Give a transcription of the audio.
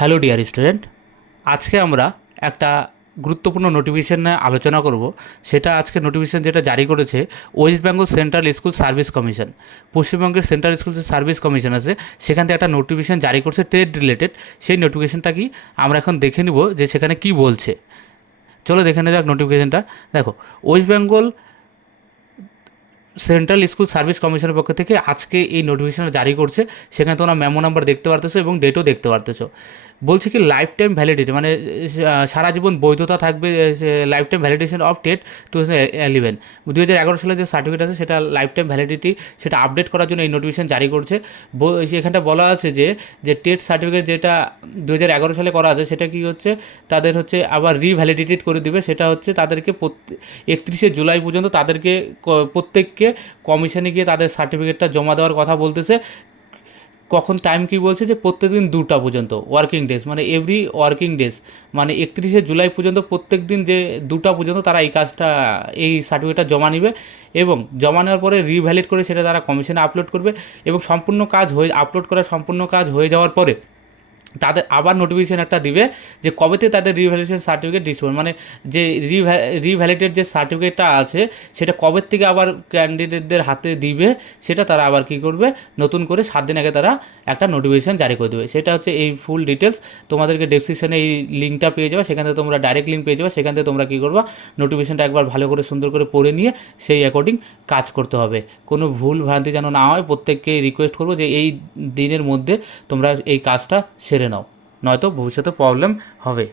Hello dear student, আজকে আমরা একটা গুরুত্বপূর্ণ নোটিফিকেশন নিয়ে আলোচনা করব। সেটা আজকে নোটিফিকেশন যেটা জারি করেছে West Bengal central school service commission. পশ্চিমবঙ্গের সেন্ট্রাল স্কুল সার্ভিস কমিশন আছে, সেখান থেকে একটা নোটিফিকেশন জারি করছে ট্রেড রিলেটেড। সেই নোটিফিকেশনটা কি আমরা এখন দেখে নিব যে সেখানে কি বলছে। চলো দেখে নেওয়া যাক নোটিফিকেশনটা। দেখো, West Bengal central school service কমিশনের পক্ষ থেকে আজকে এই নোটিফিকেশন জারি করছে। সেখানে তোমরা মেমো নাম্বার দেখতে পারতেছো এবং ডেটও দেখতে পারতেছো। বলছে কি লাইফ টাইম ভ্যালিডিটি, মানে সারা জীবন বৈধতা থাকবে। Life time validation of TET 2011, 2011 সালে যে সার্টিফিকেট আছে সেটা লাইফ টাইম ভ্যালিডিটি সেটা আপডেট করার জন্য এই নোটিফিকেশন জারি করছে। এখানটা বলা আছে যে যে টেট সার্টিফিকেট যেটা 2011 সালে করা আছে সেটা কি হচ্ছে, তাদের হচ্ছে আবার রিভ্যালিডেটেড করে দিবে। সেটা হচ্ছে তাদেরকে 31শে জুলাই পর্যন্ত তাদেরকে প্রত্যেককে কমিশনে গিয়ে তাদের সার্টিফিকেটটা জমা দেওয়ার কথা বলতেছে। কখন টাইম কি বলছে যে প্রত্যেকদিন 2টা পর্যন্ত ওয়ার্কিং ডেজ, মানে এভরি ওয়ার্কিং ডেজ, মানে 31শে জুলাই পর্যন্ত প্রত্যেক দিন যে 2টা পর্যন্ত তারা এই কাজটা, এই সার্টিফিকেটটা জমা নেবে এবং জমা নেওয়ার পরে রিভ্যালিড করে সেটা তারা কমিশনে আপলোড করবে এবং সম্পূর্ণ কাজ হয়ে আপলোড করা সম্পূর্ণ কাজ হয়ে যাওয়ার পরে তাদের আবার নোটিফিকেশান একটা দিবে যে কবেতে তাদের রিভ্যালিডেশন সার্টিফিকেট ডিসপ্লে, মানে যে রিভ্যালিডেড যে সার্টিফিকেটটা আছে সেটা কবের থেকে আবার ক্যান্ডিডেটদের হাতে দিবে, সেটা তারা আবার কী করবে, নতুন করে 7 দিন আগে তারা একটা নোটিফিকেশান জারি করে দেবে। সেটা হচ্ছে এই ফুল ডিটেলস তোমাদেরকে ডেসক্রিপশনে এই লিঙ্কটা পেয়ে যাবে, সেখান থেকে তোমরা ডাইরেক্ট লিঙ্ক পেয়ে যাবে। সেখান থেকে তোমরা কী করবা, নোটিফিকেশানটা একবার ভালো করে সুন্দর করে পড়ে নিয়ে সেই অ্যাকর্ডিং কাজ করতে হবে। কোনো ভুল ভ্রান্তি যেন না হয়, প্রত্যেককে রিকোয়েস্ট করবো যে এই দিনের মধ্যে তোমরা এই কাজটা সেরে নাও, নয়তো ভবিষ্যতে প্রবলেম হবে।